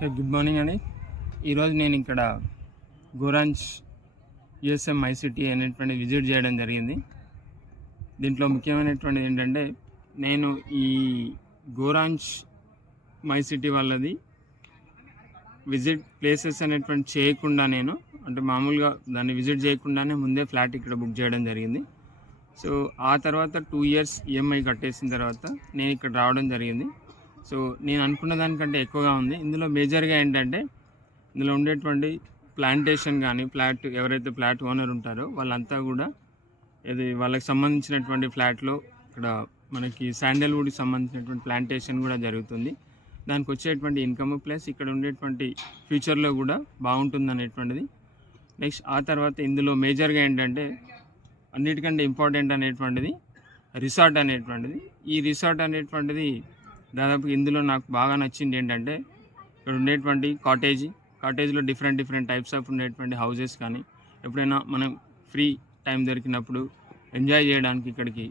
Good morning అండి. ఈరోజు నేను ఇక్కడ గోరాంజ్ యూఎస్ఎం ఐసిటీ అనేటువంటి విజిట్ చేయడం జరిగింది. దీంట్లో ముఖ్యమైనటువంటిది ఏంటంటే, నేను ఈ గోరాంజ్ మైసిటీ వాళ్ళది విజిట్ ప్లేసెస్ అనేటువంటి చేయకుండా అంటే మామూలుగా దాన్ని విజిట్ చేయకుండానే ముందే ఫ్లాట్ ఇక్కడ బుక్ చేయడం జరిగింది. సో ఆ తర్వాత 2 years ఈఎంఐ కట్టేసిన తర్వాత నేను ఇక్కడ రావడం జరిగింది. సో నేను అనుకున్న దానికంటే ఎక్కువగా ఉంది. ఇందులో మేజర్గా ఏంటంటే, ఇందులో ఉండేటువంటి ప్లాంటేషన్ కానీ ఎవరైతే ఫ్లాట్ ఓనర్ ఉంటారో వాళ్ళంతా కూడా ఇది వాళ్ళకి సంబంధించినటువంటి ఫ్లాట్లో ఇక్కడ మనకి శాండల్వుడ్కి సంబంధించినటువంటి ప్లాంటేషన్ కూడా జరుగుతుంది. దానికి వచ్చేటువంటి ఇన్కమ్ ప్లస్ ఇక్కడ ఉండేటువంటి ఫ్యూచర్లో కూడా బాగుంటుంది అనేటువంటిది. నెక్స్ట్ ఆ తర్వాత ఇందులో మేజర్గా ఏంటంటే, అన్నిటికంటే ఇంపార్టెంట్ అనేటువంటిది రిసార్ట్ అనేటువంటిది. ఈ రిసార్ట్ అనేటువంటిది దాదాపు ఇందులో నాకు బాగా నచ్చింది ఏంటంటే, ఇక్కడ ఉండేటువంటి కాటేజ్లో డిఫరెంట్ టైప్స్ ఆఫ్ ఉండేటువంటి హౌజెస్ కానీ, ఎప్పుడైనా మనం ఫ్రీ టైం దొరికినప్పుడు ఎంజాయ్ చేయడానికి ఇక్కడికి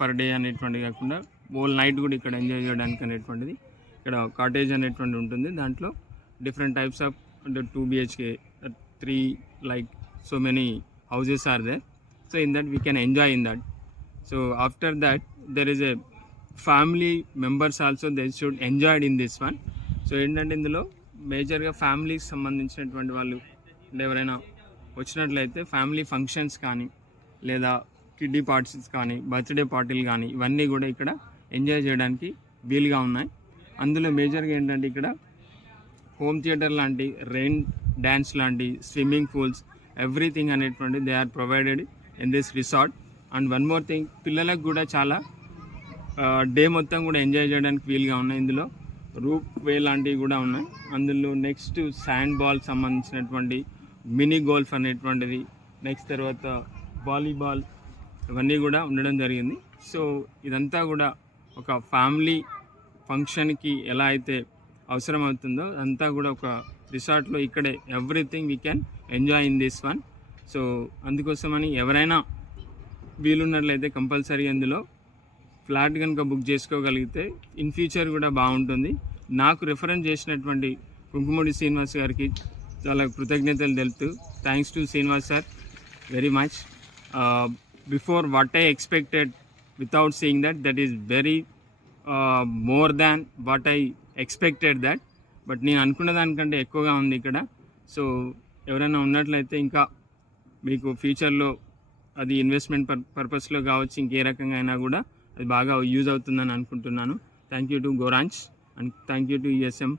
పర్ డే అనేటువంటిది కాకుండా హోల్ నైట్ కూడా ఇక్కడ ఎంజాయ్ చేయడానికి అనేటువంటిది ఇక్కడ కాటేజ్ అనేటువంటి ఉంటుంది. దాంట్లో డిఫరెంట్ టైప్స్ ఆఫ్ అంటే 2 BHK 3 like so many houses are there. So in that we can enjoy in that. So after that there is a family members also they should enjoy in this one. So ఏంటంటే ఇందులో మేజర్గా ఫ్యామిలీకి సంబంధించినటువంటి వాళ్ళు ఎవరైనా వచ్చినట్లయితే family functions కానీ లేదా కిడ్డీ పార్టీస్ కానీ బర్త్డే పార్టీలు కానీ ఇవన్నీ కూడా ఇక్కడ ఎంజాయ్ చేయడానికి వీలుగా ఉన్నాయి. అందులో మేజర్గా ఏంటంటే ఇక్కడ హోమ్ థియేటర్ లాంటి, రెయిన్ డ్యాన్స్ లాంటి, స్విమ్మింగ్ పూల్స్ ఎవ్రీథింగ్ అనేటువంటి they are provided in this resort. And one more thing, పిల్లలకు కూడా చాలా డే మొత్తం కూడా ఎంజాయ్ చేయడానికి వీలుగా ఉన్నాయి. ఇందులో రూప్ వే లాంటివి కూడా ఉన్నాయి. అందులో నెక్స్ట్ శాండ్ బాల్ సంబంధించినటువంటి మినీ గోల్ఫ్ అనేటువంటిది, నెక్స్ట్ తర్వాత వాలీబాల్ ఇవన్నీ కూడా ఉండడం జరిగింది. సో ఇదంతా కూడా ఒక ఫ్యామిలీ ఫంక్షన్కి ఎలా అయితే అవసరం అవుతుందో అంతా కూడా ఒక రిసార్ట్లో ఇక్కడే everything we can enjoy in this one. So అందుకోసమని ఎవరైనా వీలున్నట్లయితే కంపల్సరీ అందులో ఫ్లాట్ కనుక బుక్ చేసుకోగలిగితే ఇన్ ఫ్యూచర్ కూడా బాగుంటుంది. నాకు రిఫరెన్స్ చేసినటువంటి కుంకుమూడి శ్రీనివాస్ గారికి చాలా కృతజ్ఞతలు తెలుపుతూ, thanks to Srinivas sir very much. Before what I expected without seeing that is very more than what I expected that. But నేను అనుకున్న దానికంటే ఎక్కువగా ఉంది ఇక్కడ. సో ఎవరైనా ఉన్నట్లయితే ఇంకా మీకు ఫ్యూచర్లో అది ఇన్వెస్ట్మెంట్ పర్పస్లో కావచ్చు, ఇంకే రకంగా అయినా కూడా అది బాగా యూజ్ అవుతుందని అనుకుంటున్నాను. థ్యాంక్ యూ టు గోరాంజ్ and thank you to USM.